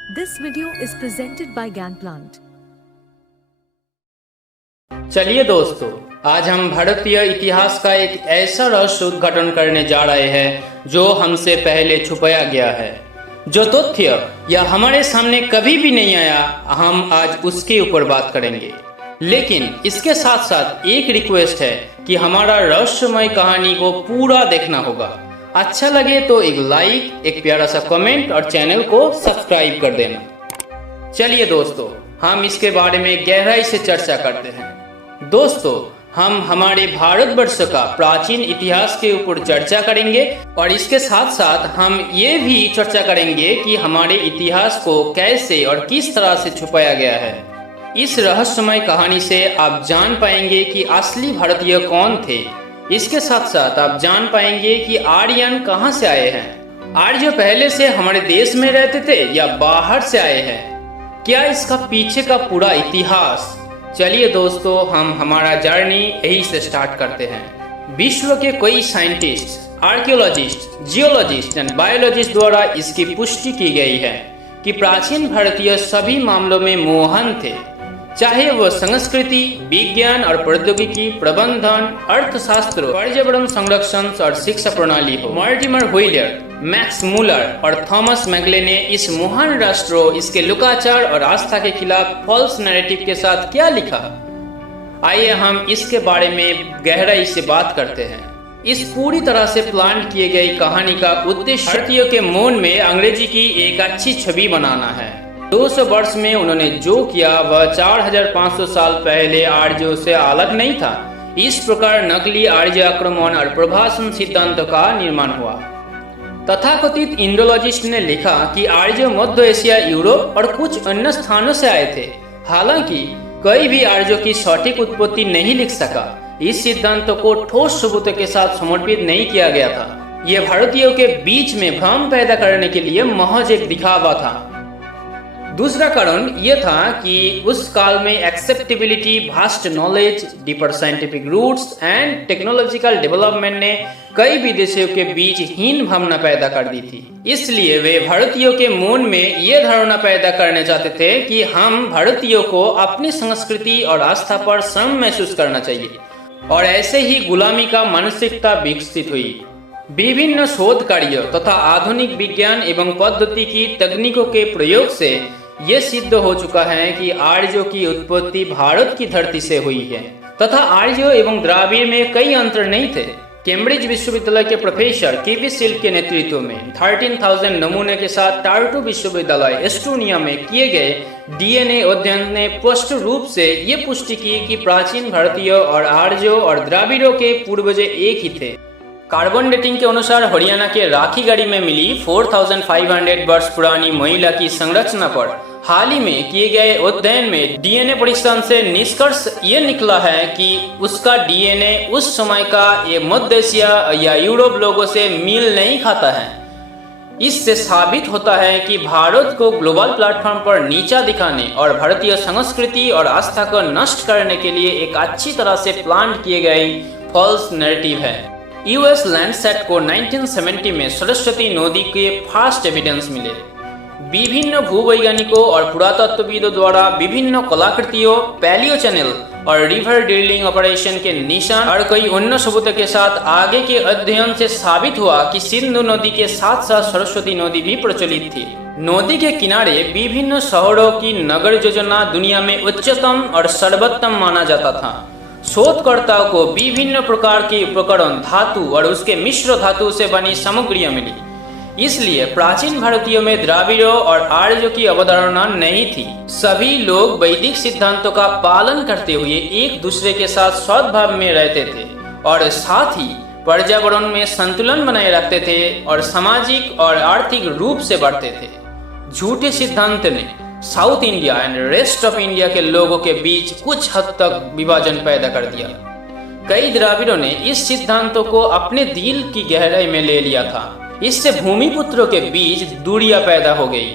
This video is presented by Gyan Plant. चलिए दोस्तों, आज हम भारतीय इतिहास का एक ऐसा रहस्य उद्घाटन करने जा रहे हैं जो हमसे पहले छुपाया गया है। जो तथ्य या हमारे सामने कभी भी नहीं आया, हम आज उसके ऊपर बात करेंगे। लेकिन इसके साथ साथ एक रिक्वेस्ट है कि हमारा रहस्यमय कहानी को पूरा देखना होगा। अच्छा लगे तो एक लाइक, एक प्यारा सा कमेंट और चैनल को सब्सक्राइब कर देना। चलिए दोस्तों, हम इसके बारे में गहराई से चर्चा करते हैं। दोस्तों, हम हमारे भारतवर्ष का प्राचीन इतिहास के ऊपर चर्चा करेंगे और इसके साथ साथ हम ये भी चर्चा करेंगे कि हमारे इतिहास को कैसे और किस तरह से छुपाया गया है। इस रहस्यमय कहानी से आप जान पाएंगे कि असली भारतीय कौन थे। इसके साथ साथ आप जान पाएंगे कि आर्यन कहां से आए हैं। आर्य पहले से हमारे देश में रहते थे या बाहर से आए हैं। क्या इसका पीछे का पूरा इतिहास। चलिए दोस्तों, हम हमारा जर्नी यही से स्टार्ट करते हैं। विश्व के कई scientist, archaeologist, geologist and biologist द्वारा इसकी पुष्टि की गई है कि प्राचीन भारतीय सभी मामलों में मोहन थे, चाहे वो संस्कृति, विज्ञान और प्रौद्योगिकी, प्रबंधन, अर्थशास्त्र, पर्यावरण संरक्षण और शिक्षा प्रणाली हो। मॉर्टिमर व्हीलर, मैक्स मूलर और थॉमस मैगले ने इस महान राष्ट्रों, इसके लुकाचार और आस्था के खिलाफ फॉल्स नैरेटिव के साथ क्या लिखा। आइए हम इसके बारे में गहराई से बात करते हैं। इस पूरी तरह से प्लान किए गई कहानी का उद्देश्य भारतीयों के मन में अंग्रेजी की एक अच्छी छवि बनाना है। 200 वर्ष में उन्होंने जो किया वह 4500 साल पहले आर्यों से अलग नहीं था। इस प्रकार नकली आर्य आक्रमण और प्रभाषण सिद्धांत का निर्माण हुआ। तथाकथित इंडोलॉजिस्ट ने लिखा कि आर्य मध्य एशिया, यूरोप और कुछ अन्य स्थानों से आए थे। हालांकि कोई भी आर्यों की सटीक उत्पत्ति नहीं लिख सका। इस सिद्धांत को ठोस सबूतों के साथ समर्पित नहीं किया गया था। यह भारतीयों के बीच में भ्रम पैदा करने के लिए महज एक दिखावा था। दूसरा कारण यह था कि उस काल में acceptability, vast knowledge, deeper scientific roots and technological development ने कई विदेशियों के बीच हीन भावना पैदा कर दी थी। इसलिए वे भारतीयों के मन में ये धारणा पैदा करना चाहते थे कि हम भारतीयों को अपनी संस्कृति और आस्था पर शर्म महसूस करना चाहिए और ऐसे ही गुलामी का मानसिकता विकसित हुई। विभिन्न शोध कार्यों तथा आधुनिक विज्ञान एवं पद्धति की तकनीकों के प्रयोग से ये सिद्ध हो चुका है कि आर्यों की उत्पत्ति भारत की धरती से हुई है तथा आर्यों एवं द्राविड़ में कई अंतर नहीं थे। कैम्ब्रिज विश्वविद्यालय के प्रोफेसर केवी सिल्क के नेतृत्व में 13,000 नमूने के साथ टार्टू विश्वविद्यालय एस्टोनिया में किए गए डीएनए अध्ययन ने स्पष्ट रूप से ये पुष्टि की कि प्राचीन भारतीयों और आर्यों और द्राविड़ों के पूर्वज एक ही थे। कार्बन डेटिंग के अनुसार हरियाणा के राखीगढ़ी में मिली 4500 वर्ष पुरानी महिला की संरचना पर हाल ही में किए गए अध्ययन में डीएनए परीक्षण से निष्कर्ष ये निकला है कि उसका डीएनए उस समय का ये मध्य एशिया या यूरोप लोगों से मेल नहीं खाता है। इससे साबित होता है कि भारत को ग्लोबल प्लेटफॉर्म पर नीचा दिखाने और भारतीय संस्कृति और आस्था को नष्ट करने के लिए एक अच्छी तरह से प्लान किए गए फॉल्स नैरेटिव है। यूएस लैंडसैट को 1970 में सरस्वती नदी के फर्स्ट एविडेंस मिले। विभिन्न भूवैज्ञानिकों और पुरातत्वविदों द्वारा विभिन्न कलाकृतियों, पैलियो चैनल और रिवर ड्रिलिंग ऑपरेशन के निशान और कई अन्य सबूतों के साथ आगे के अध्ययन से साबित हुआ कि सिंधु नदी के साथ साथ सरस्वती नदी भी प्रचलित थी। नदी के किनारे विभिन्न शहरों की नगर योजना दुनिया में उच्चतम और सर्वोत्तम माना जाता था। शोधकर्ताओं को विभिन्न प्रकार के उपकरण, धातु और उसके मिश्र धातु से बनी सामग्रियां मिली। इसलिए प्राचीन भारतीयों में द्राविड़ों और आर्यों की अवधारणा नहीं थी। सभी लोग वैदिक सिद्धांतों का पालन करते हुए एक दूसरे के साथ सद्भाव में रहते थे और साथ ही पर्यावरण में संतुलन बनाए रखते थे और सामाजिक और आर्थिक रूप से बढ़ते थे। झूठे सिद्धांत ने south India and rest of India के लोगों के बीच कुछ हद तक विभाजन पैदा कर दिया। कई द्राविड़ों ने इस सिद्धांतों को अपने दिल की गहराई में ले लिया था। इससे भूमिपुत्रों के बीच दूरियां पैदा हो गई।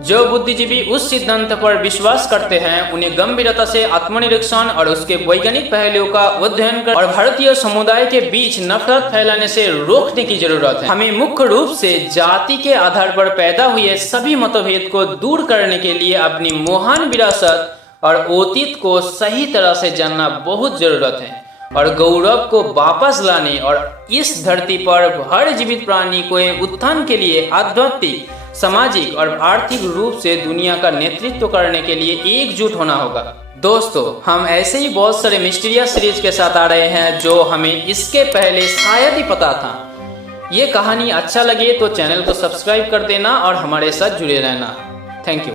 जो बुद्धिजीवी उस सिद्धांत पर विश्वास करते हैं उन्हें गंभीरता से आत्मनिरीक्षण और उसके वैज्ञानिक पहलुओं का अध्ययन कर और भारतीय समुदाय के बीच नफरत फैलाने से रोकने की जरूरत है। हमें मुख्य रूप से जाति के आधार पर पैदा हुए सभी मतभेद को दूर करने के लिए अपनी महान विरासत और अतीत को सही तरह से जानना बहुत जरूरत है और गौरव को वापस लाने और इस धरती पर हर जीवित प्राणी को उत्थान के लिए आध्यात्मिक, सामाजिक और आर्थिक रूप से दुनिया का नेतृत्व करने के लिए एकजुट होना होगा। दोस्तों, हम ऐसे ही बहुत सारे मिस्टीरियस सीरीज के साथ आ रहे हैं जो हमें इसके पहले शायद ही पता था। ये कहानी अच्छा लगे तो चैनल को सब्सक्राइब कर देना और हमारे साथ जुड़े रहना। Thank you.